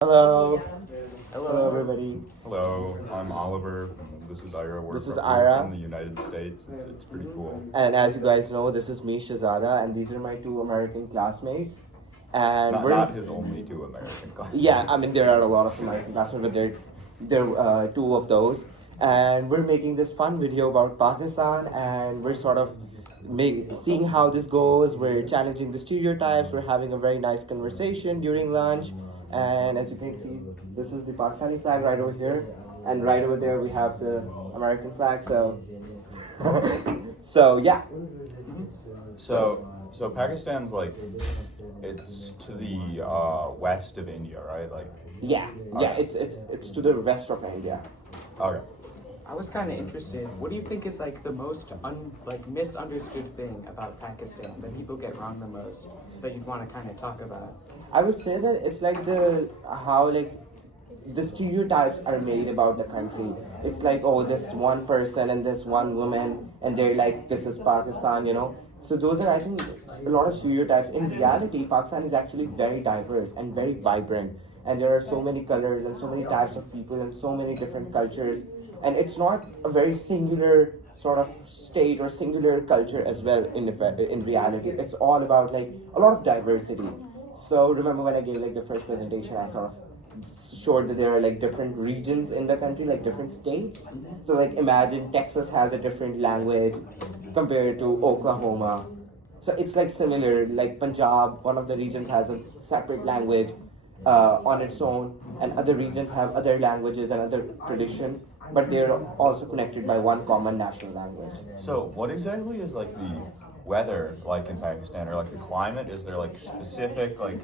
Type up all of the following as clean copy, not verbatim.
Hello. Hello. Hello, everybody. Hello, I'm Oliver. This is Ira. This is We're Ira. from the United States. It's pretty cool. And as you guys know, this is me, Shazada, and these are my two American classmates. And Not his only two American classmates. yeah, I mean there are a lot of American classmates, but they're two of those. And we're making this fun video about Pakistan, and we're sort of seeing how this goes. We're challenging the stereotypes. We're having a very nice conversation during lunch. And as you can see, this is the Pakistani flag right over here, and right over there we have the American flag. So yeah. So Pakistan's like, it's to the west of India, right? Like, Yeah, it's to the west of India. okay. I was kind of interested. What do you think is like the most misunderstood thing about Pakistan that people get wrong the most that you'd want to kind of talk about? I would say that it's like how the stereotypes are made about the country. It's like, oh, this one person and this one woman, and they're like, this is Pakistan, you know. So those are, I think, a lot of stereotypes. In reality, Pakistan is actually very diverse and very vibrant, and there are so many colors and so many types of people and so many different cultures. And it's not a very singular sort of state or singular culture as well in reality. It's all about like a lot of diversity. So remember when I gave like the first presentation, I sort of showed that there are like different regions in the country, like different states. So like imagine Texas has a different language compared to Oklahoma. So it's like similar, like Punjab, one of the regions has a separate language on its own, and other regions have other languages and other traditions, but they're also connected by one common national language. So what exactly is like the weather like in Pakistan, or like the climate? Is there like specific like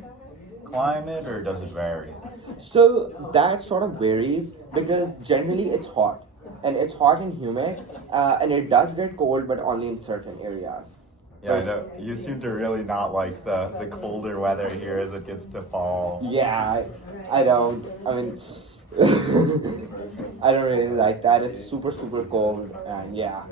climate, or does it vary? So that sort of varies because generally it's hot, and it's hot and humid, and it does get cold, but only in certain areas. Yeah, I know. You seem to really not like the colder weather here as it gets to fall. Yeah, I don't. I mean, I don't really like that. It's super cold, and yeah.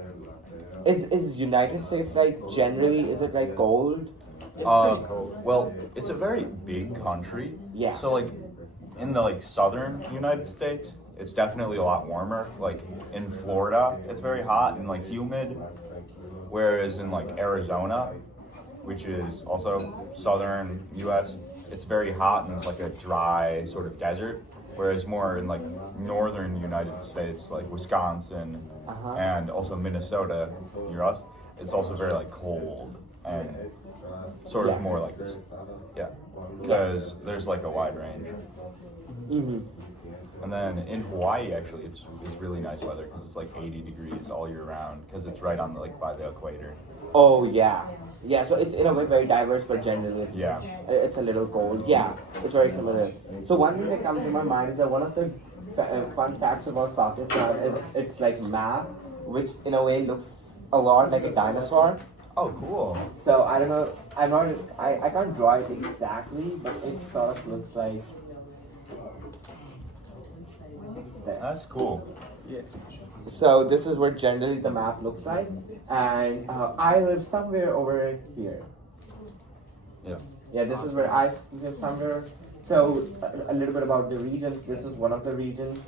Is United States like generally? Is it like cold? It's pretty cold. Well, it's a very big country. Yeah. So like in the like southern United States, it's definitely a lot warmer. Like in Florida, it's very hot and like humid. Whereas in like Arizona, which is also southern US, it's very hot and it's like a dry sort of desert. Whereas more in like northern United States, like Wisconsin and also Minnesota, near us, it's also very like cold and sort of more like this. Yeah, because there's like a wide range. Mm-hmm. And then in Hawaii, actually, it's really nice weather because it's like 80 degrees all year round because it's right on like by the equator. Oh yeah, yeah. So it's in a way very diverse, but generally it's a little cold. Yeah, it's very similar. So one thing that comes to my mind is that one of the fun facts about Pakistan is its like map, which in a way looks a lot like a dinosaur. Oh, cool. So I don't know. I can't draw it exactly, but it sort of looks like this. That's cool. Yeah. So this is what generally the map looks like, and I live somewhere over here. Yeah. Yeah, this is where I live somewhere. So a little bit about the regions. This is one of the regions,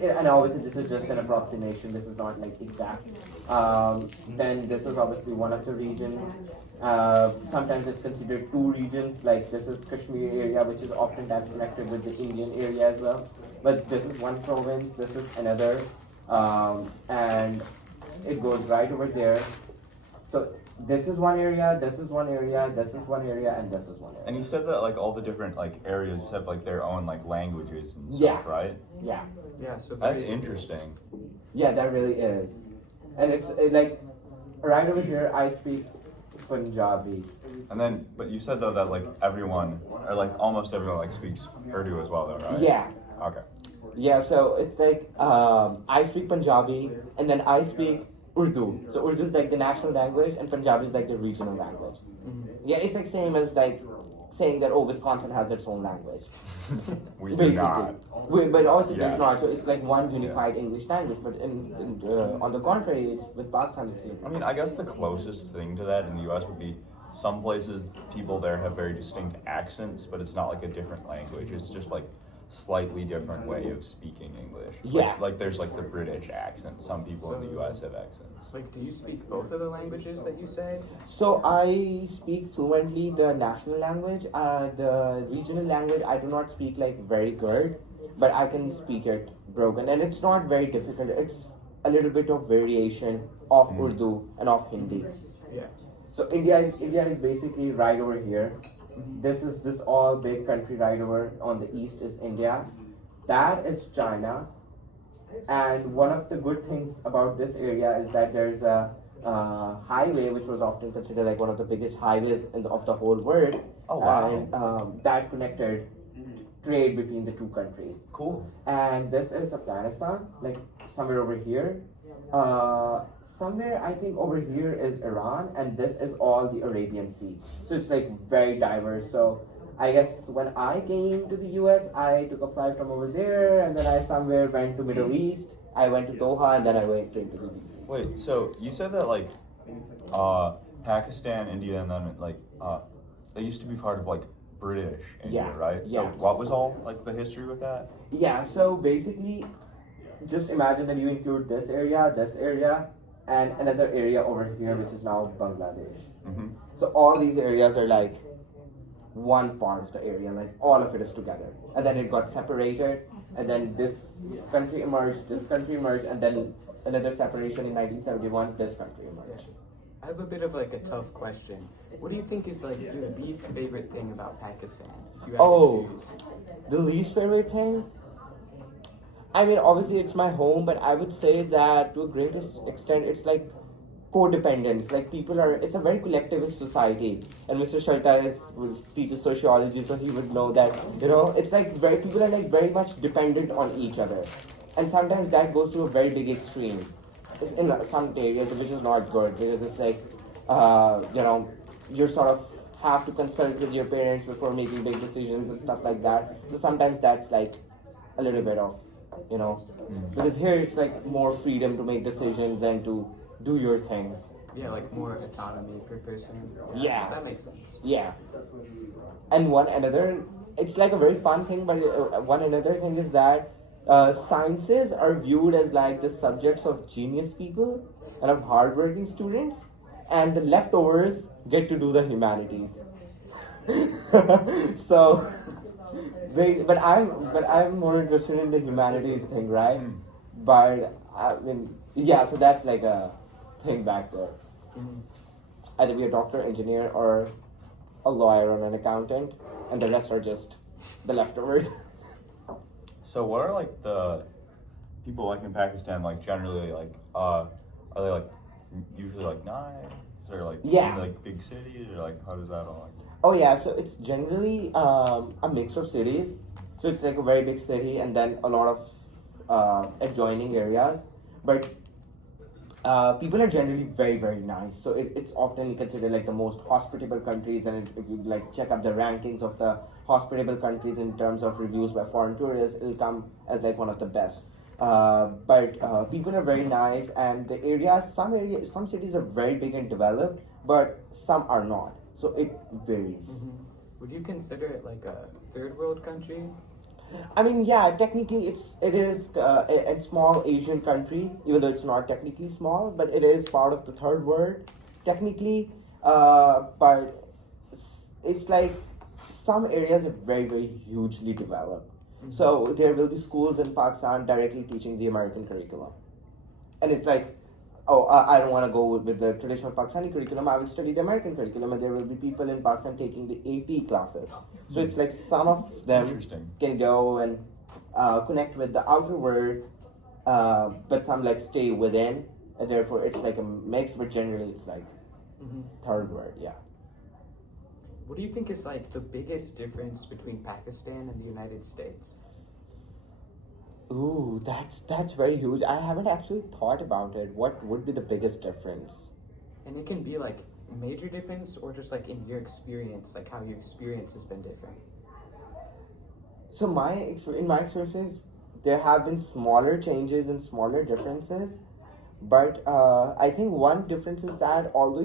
and obviously this is just an approximation. This is not like exact. Then this is obviously one of the regions. Sometimes it's considered two regions. Like this is Kashmir area, which is oftentimes connected with the Indian area as well. But this is one province. This is another. And it goes right over there. So this is one area, this is one area, this is one area, and this is one area. And you said that like all the different like areas have like their own like languages and stuff, Yeah. right? Yeah, Yeah, so That's very interesting. yeah, that really is. And it's like right over here, I speak Punjabi. And then, but you said though that like everyone, or like almost everyone, like speaks Urdu as well, though, right? Yeah, Okay. yeah. So it's like I speak Punjabi, and then I speak Urdu. So Urdu is like the national language, and Punjabi is like the regional language. Yeah, it's like same as like saying that Wisconsin has its own language. We do Basically. not. But obviously Yeah. there's not. So it's like one unified English language. But on the contrary, it's with Pakistan. It's I mean, I guess the closest thing to that in the U.S. would be some places people there have very distinct accents, but it's not like a different language. It's just like slightly different way of speaking English. Yeah. Like there's like the British accent. Some people in the U.S. have accents. Like, do you speak both of the languages that you said? So I speak fluently the national language. The regional language I do not speak like very good, but I can speak it broken, and it's not very difficult. It's a little bit of variation of Urdu and of Hindi. Yeah. So India is basically right over here. This all big country right over on the east is India. That is China. And one of the good things about this area is that there's a highway which was often considered like one of the biggest highways of the whole world. Oh, wow. And that connected trade between the two countries. Cool. And this is Afghanistan, like somewhere over here. Somewhere I think over here is Iran, and this is all the Arabian Sea. So it's like very diverse. So I guess when I came to the US, I took a flight from over there, and then I somewhere went to Middle East. I went to Doha, and then I went straight to the DC. Wait, so you said that like Pakistan, India, and then like they used to be part of like British India, Yeah, right? So yeah. what was all like the history with that? Yeah, so basically, just imagine that you include this area, and another area over here, which is now Bangladesh. Mm-hmm. So all these areas are like one part of the area, like all of it is together. And then it got separated, and then this country emerged, and then another separation in 1971, this country emerged. I have a bit of like a tough question. What do you think is like your least favorite thing about Pakistan? If you had Oh. to choose. The least favorite thing? I mean, obviously it's my home, but I would say that to a greatest extent, it's like codependence. Like it's a very collectivist society. And Mr. Sharta teaches sociology, so he would know that, it's like people are like very much dependent on each other. And sometimes that goes to a very big extreme. It's in some areas which is not good. Because it's like, you sort of have to consult with your parents before making big decisions and stuff like that. So sometimes that's like a little bit of, because here it's like more freedom to make decisions and to do your thing. Yeah, like more autonomy per person. Yeah. That makes sense. Yeah. And it's like a very fun thing, but one another thing is that sciences are viewed as like the subjects of genius people and of hardworking students, and the leftovers get to do the humanities. So, but I'm more interested in the humanities thing, right? But I mean, yeah. So that's like a thing back there. Either be a doctor, engineer, or a lawyer or an accountant, and the rest are just the leftovers. So what are like the people like in Pakistan like generally like are they like usually like nice or like Yeah. in, like big cities or like how does that all like? Oh yeah, so it's generally a mix of cities. So it's like a very big city and then a lot of adjoining areas. But people are generally very, very nice. So it's often considered like the most hospitable countries, and if you like check up the rankings of the hospitable countries in terms of reviews by foreign tourists, it'll come as like one of the best. But people are very nice, and some cities are very big and developed, but some are not. So it varies. Would you consider it like a third world country? I mean, yeah, technically it is a small Asian country, even though it's not technically small, but it is part of the third world, technically. But it's like some areas are very, very hugely developed. So there will be schools in Pakistan directly teaching the American curriculum. And it's like, I don't want to go with the traditional Pakistani curriculum, I will study the American curriculum, and there will be people in Pakistan taking the AP classes. So it's like some of them Interesting. can go and connect with the outer world, but some like stay within, and therefore it's like a mix, but generally it's like third world, yeah. What do you think is like the biggest difference between Pakistan and the United States? Ooh, that's very huge. I haven't actually thought about it. What would be the biggest difference? And it can be like major difference or just like in your experience, like how your experience has been different. So in my experience, there have been smaller changes and smaller differences, but I think one difference is that although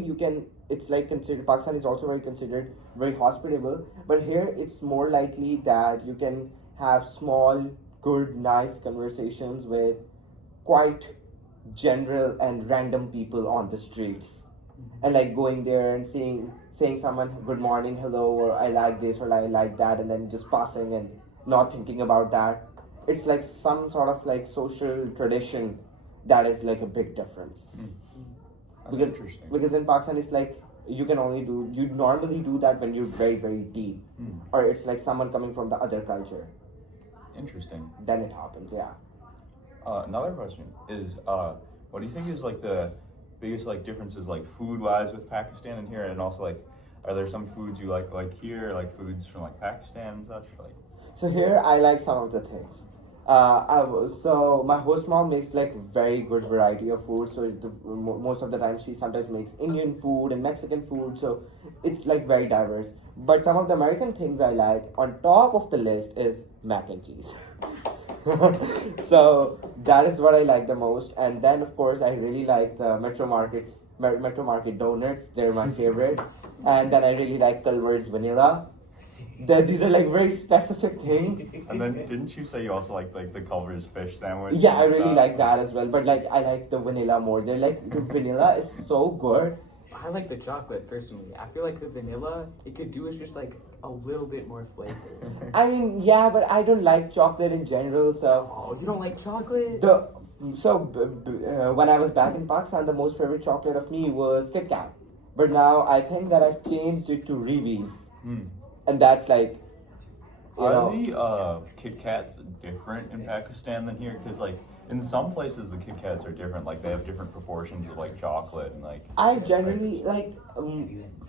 it's like considered, Pakistan is also considered very hospitable, but here it's more likely that you can have small, good, nice conversations with quite general and random people on the streets, and like going there and saying someone good morning, hello, or I like this or I like that, and then just passing and not thinking about that. It's like some sort of like social tradition that is like a big difference. That's because interesting. because in Pakistan it's like you normally do that when you're very very deep, or it's like someone coming from the other culture, Interesting. then it happens. Yeah. Another question is, what do you think is like the biggest like differences like food wise with Pakistan and here, and also like, are there some foods you like here, like foods from like Pakistan and such? Like, So here I like some of the things. So my host mom makes like very good variety of food. So most of the time she sometimes makes Indian food and Mexican food. So it's like very diverse. But some of the American things I like, on top of the list is mac and cheese. So that is what I like the most. And then of course I really like the Metro Market donuts. They're my favorite. And then I really like Culver's vanilla. These are like very specific things. and then didn't you say you also like the Culver's fish sandwich? Yeah, I and really stuff? like that as well. But like I like the vanilla more. They're like the vanilla is so good. I like the chocolate personally. I feel like the vanilla, it could do is just like a little bit more flavor. I mean, yeah, but I don't like chocolate in general. So Oh, you don't like chocolate? when I was back in Pakistan, the most favorite chocolate of me was Kit Kat. But now I think that I've changed it to Reese's, and that's like, you Are know. the Kit Kats different in Pakistan than here? Because like in some places the Kit Kats are different. Like they have different proportions of like chocolate and like. I generally like,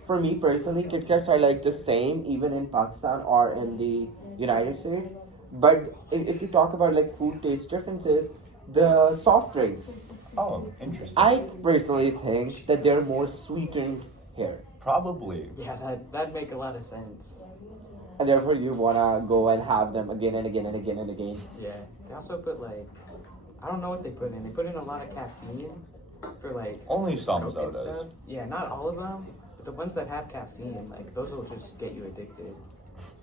for me personally, Kit Kats are like the same even in Pakistan or in the United States. But if you talk about like food taste differences, the soft drinks, Oh, interesting. I personally think that they're more sweetened here, Probably. Yeah, that'd make a lot of sense. and therefore you wanna go and have them again and again and again and again. Yeah. They also put like, I don't know what they put in. They put in a lot of caffeine for like Only some Coke and sodas. stuff. Yeah, not all of them. But the ones that have caffeine, like those will just get you addicted.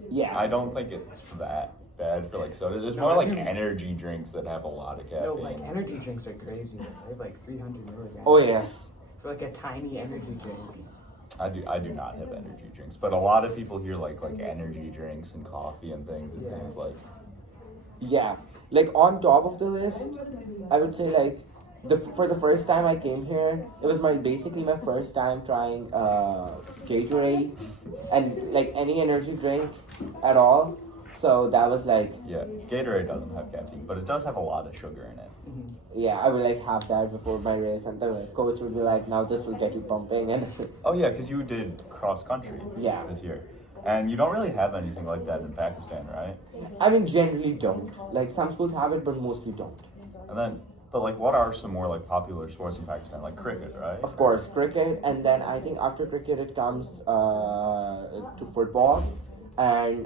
Yeah. I don't think it's that bad for like sodas. There's No, more I like think- energy drinks that have a lot of caffeine. No, like energy drinks are crazy. They have like 300 milligrams. Oh yes. For like a tiny energy drink. I do not have energy drinks, but a lot of people here like energy drinks and coffee and things. It Yeah. seems like. Yeah. Like on top of the list, I would say like for the first time I came here, it was basically my first time trying Gatorade and like any energy drink at all. So that was like, Yeah, Gatorade doesn't have caffeine, but it does have a lot of sugar in it. yeah, I would like have that before my race, and the coach would be like, now this will get you pumping, and Oh yeah, because you did cross country Yeah. this year, and you don't really have anything like that in Pakistan, right? I mean generally don't. Like some schools have it, but mostly don't. And then, but like, what are some more like popular sports in Pakistan? Like cricket, right? Of course, cricket, and then I think after cricket it comes to football, and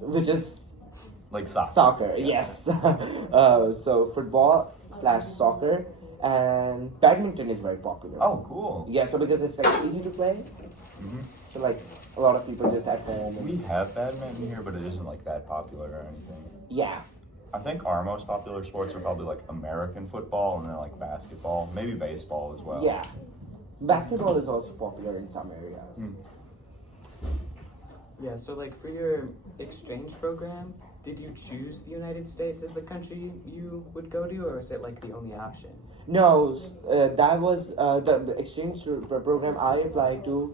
which is Like soccer. soccer. Yes. So football / soccer, and badminton is very popular. Oh, cool. Yeah, so because it's like easy to play, Mhm. so like a lot of people just at home. We have badminton here, but it isn't like that popular or anything. Yeah. I think our most popular sports are probably like American football and then like basketball, maybe baseball as well. Yeah. Basketball is also popular in some areas. Mm. Yeah, so like for your exchange program, did you choose the United States as the country you would go to, or is it like the only option? No, that was the exchange program I applied to,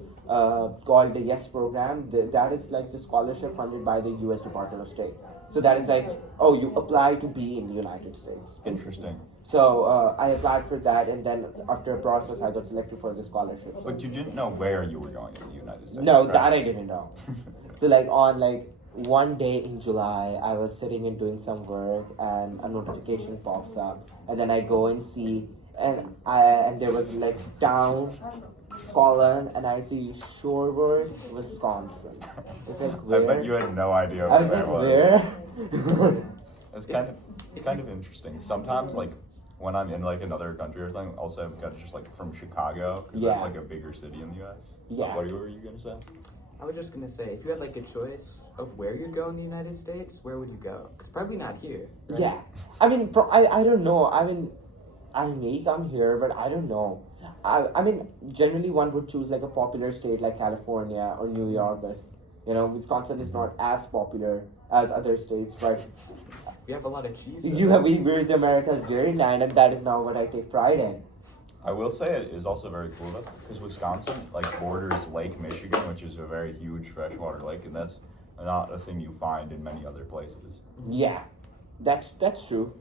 called the YES program. That is like the scholarship funded by the U.S. Department of State. So that is like, oh, you apply to be in the United States. Interesting. So I applied for that, and then after a process, I got selected for the scholarship. But you didn't know where you were going in the United States. No, right? that I didn't know. So like on like one day in July, I was sitting and doing some work, and a notification pops up, and then I go and see, and there was like town, colon, and I see Shorewood, Wisconsin. It's like I where? bet you had no idea I where was that like, was. where? It's kind of interesting. Sometimes, like when I'm in like another country or something, also I've got just like from Chicago because that's Yeah. like a bigger city in the U.S. Yeah. What were you gonna say? I was just gonna say, if you had like a choice of where you'd go in the United States, where would you go? Because probably not here. Right? Yeah, I mean, I don't know. I mean, I may come here, but I don't know. I mean, generally one would choose like a popular state like California or New York, or Wisconsin is not as popular as other states, but We have a lot of cheese. Though. we're the America's dairyland, and that is now what I take pride in. I will say it is also very cool though, because Wisconsin like borders Lake Michigan, which is a very huge freshwater lake, and that's not a thing you find in many other places. Yeah, that's true.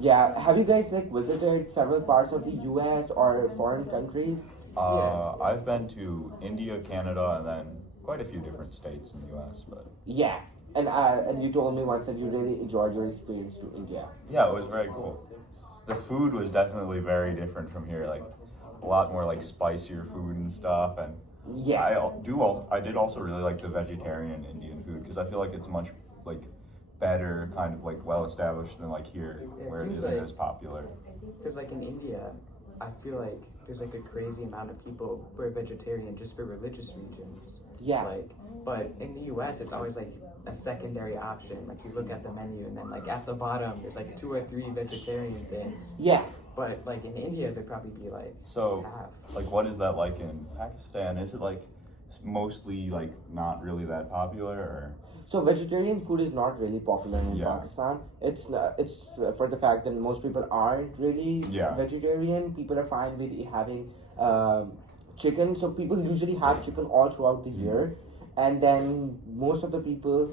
Yeah, have you guys like visited several parts of the U.S. or foreign countries? I've been to India, Canada, and then quite a few different states in the U.S. But Yeah, and you told me once that you really enjoyed your experience to India. yeah, it was very cool. The food was definitely very different from here, like a lot more like spicier food and stuff. And Yeah, I did also really like the vegetarian Indian food because I feel like it's much like better, kind of like well established than like here, Yeah, it where it seems isn't like- as popular. Because like in India, I feel like there's like a crazy amount of people who are vegetarian just for religious reasons. yeah. Like, but in the U.S., it's always like a secondary option. Like you look at the menu, and then like at the bottom, there's like 2 or 3 vegetarian things. Yeah, But like in India, there'd probably be like So, half. like, what is that like in Pakistan? Is it like mostly like not really that popular, or? so vegetarian food is not really popular in Yeah. Pakistan. It's for the fact that most people aren't really Yeah. vegetarian. People are fine with having chicken. So people usually have chicken all throughout the year, and then most of the people,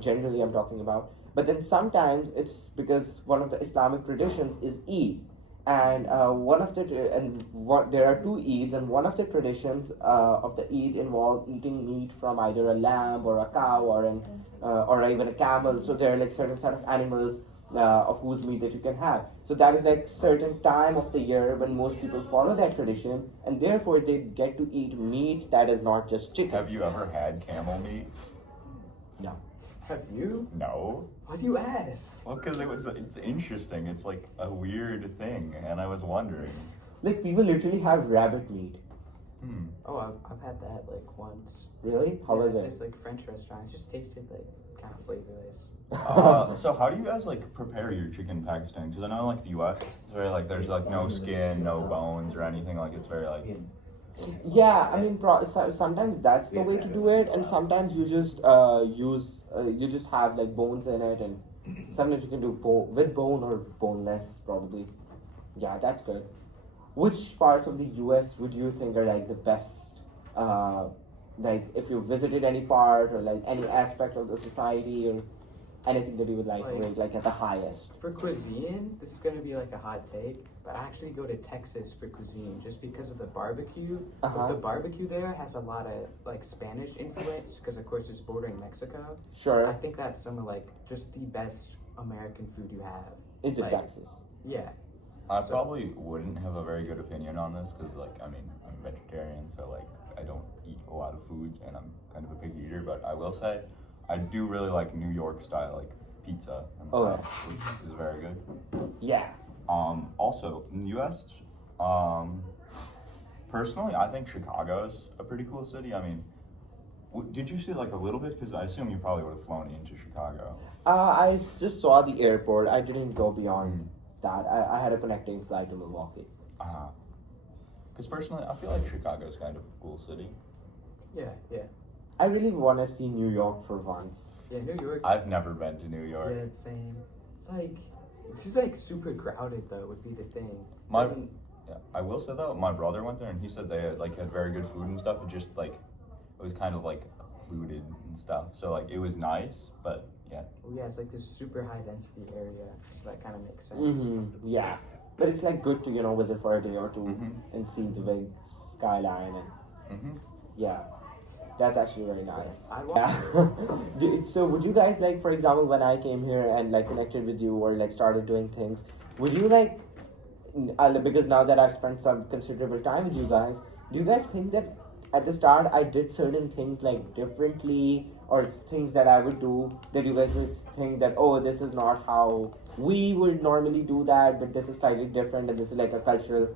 generally I'm talking about. But then sometimes it's because one of the Islamic traditions is Eid, and there are 2 Eids, and one of the traditions of the Eid involve eating meat from either a lamb or a cow or even a camel. So there are like certain set of animals of whose meat that you can have. So that is like certain time of the year when most people follow that tradition, and therefore they get to eat meat that is not just chicken. Have you ever had camel meat? No. Have you? No. Why do you ask? Well, because it's interesting. It's like a weird thing, and I was wondering. Like people literally have rabbit meat. Hmm. Oh, I've had that like once. Really? How was Yeah, it? This like French restaurant. It just tasted like kind of flavorless. So how do you guys like prepare your chicken in Pakistan? Because I know like the U.S. it's very like there's like no skin, no bones or anything. Like it's very like Yeah, I mean, sometimes that's the way to do it, and sometimes you just you just have like bones in it, and sometimes you can do with bone or boneless, probably. Yeah, that's good. Which parts of the U.S. would you think are like the best? Like, if you visited any part or like any aspect of the society or anything that you would like to rate like at the highest. For cuisine, this is gonna be like a hot take, but I actually go to Texas for cuisine just because of the barbecue. Uh-huh. The barbecue there has a lot of like Spanish influence because of course it's bordering Mexico. I Sure. think that's some of like just the best American food you have. Is it like- Texas? Yeah. I So- probably wouldn't have a very good opinion on this because like I mean I'm vegetarian, so like I don't eat a lot of foods and I'm kind of a picky eater. But I will say I do really like New York style like pizza and Oh, stuff, which is very good. Yeah. Also in the U.S. Personally, I think Chicago's a pretty cool city. I mean, did you see like a little bit? Because I assume you probably would have flown into Chicago. I just saw the airport. I didn't go beyond that. I had a connecting flight to Milwaukee. Because personally, I feel like Chicago's kind of a cool city. Yeah, yeah. I really want to see New York for once. Yeah, New York. I've never been to New Yeah, York. it's same. It's like super crowded though would be the thing. My- Doesn't- Yeah, I will say though, my brother went there and he said they had very good food and stuff. It just like it was kind of like polluted and stuff. So like it was nice, but yeah. Well, yeah, it's like this super high density area, so that kind of makes sense. Yeah. But it's like good to, visit for a day or 2 Mhm. and see the big skyline and yeah. That's actually very nice. I Yeah. So would you guys like, for example, when I came here and like connected with you or like started doing things, would you like, because now that I've spent some considerable time with you guys, do you guys think that at the start I did certain things like differently or things that I would do that you guys would think that, oh, this is not how we would normally do that, but this is slightly different and this is like a cultural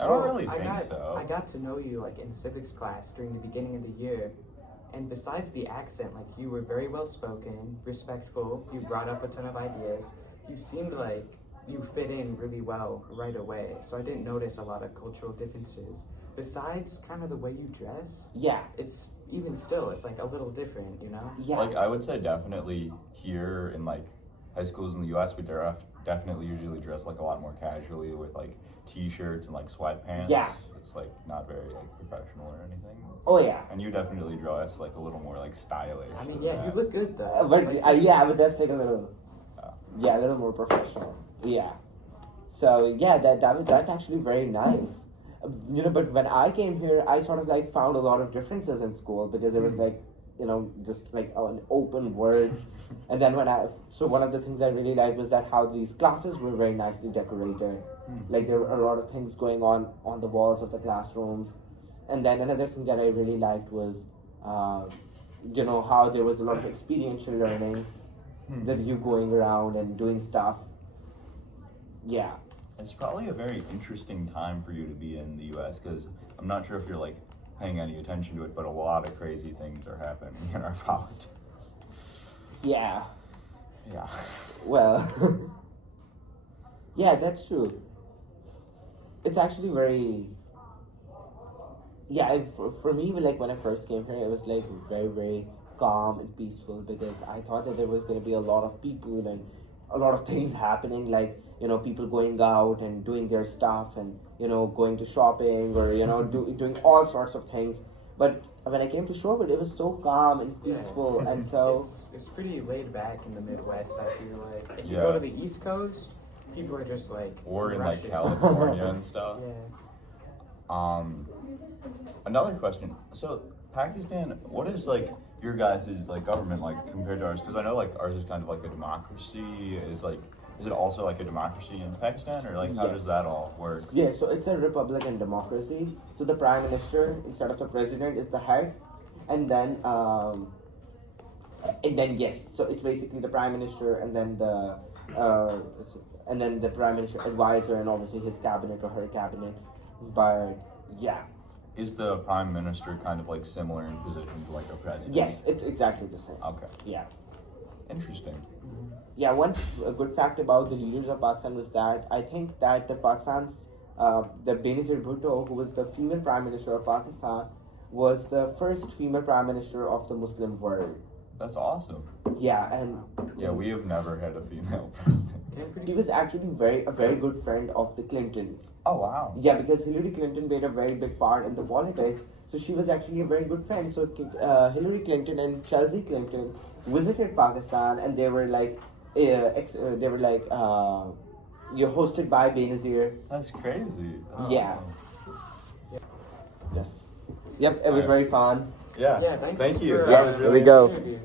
I don't Well, really think so. I got to know you like in civics class during the beginning of the year, and besides the accent, like you were very well spoken, respectful. You brought up a ton of ideas. You seemed like you fit in really well right away. So I didn't notice a lot of cultural differences. Besides kind of the way you dress, Yeah, it's even still, it's like a little different, you know? yeah. Like I would say definitely here in like high schools in the US we definitely usually dress like a lot more casually with like t-shirts and like sweatpants. Yeah. It's like not very like professional or anything. Oh yeah. And you definitely dress like a little more like stylish. I mean, than yeah, that. you look good though. But that's like a little, yeah, a little more professional. Yeah. So yeah, that's actually very nice. You know, but when I came here, I sort of like found a lot of differences in school because it was like, you know, just like an open word. And then so one of the things I really liked was that how these classes were very nicely decorated. Like there were a lot of things going on the walls of the classrooms. And then another thing that I really liked was, you know, how there was a lot of experiential learning, that you going around and doing stuff. Yeah. It's probably a very interesting time for you to be in the US because I'm not sure if you're like paying any attention to it, but a lot of crazy things are happening in our politics. Yeah. Yeah. Well, yeah, that's true. It's actually very. Yeah, for me, like when I first came here, it was like very, very calm and peaceful because I thought that there was going to be a lot of people and a lot of things happening, like, you know, people going out and doing their stuff and, you know, going to shopping or, you know, doing all sorts of things. But when I came to Shorewood, it was so calm and peaceful, and so It's pretty laid back in the Midwest, I feel like. If you Yeah. go to the East Coast, people are just like Or in like rushing. California and stuff. Yeah. Another question. So Pakistan, what is like your guys' like government like compared to ours? Because I know like ours is kind of like a democracy. Is it also like a democracy in Pakistan, or like how Yes. does that all work? yeah, so it's a republican democracy. So the prime minister instead of the president is the head, and then yes, so it's basically the prime minister and then the prime minister advisor and obviously his cabinet or her cabinet. But yeah, Is the prime minister kind of like similar in position to like a president? yes, it's exactly the same. Okay. Yeah. Interesting. Yeah, a good fact about the leaders of Pakistan was that I think that the Benazir Bhutto, who was the female prime minister of Pakistan, was the first female prime minister of the Muslim world. That's awesome. Yeah, and Yeah, we have never had a female president. he was actually a very good friend of the Clintons. Oh wow. Yeah, because Hillary Clinton played a very big part in the politics, so she was actually a very good friend. So Hillary Clinton and Chelsea Clinton visited Pakistan, and they were like, you're hosted by Benazir. That's crazy. That's Yeah. awesome. Yes. Yep, it was very fun. Yeah. Yeah, thanks Thank you. for, Yes, here we go. interview.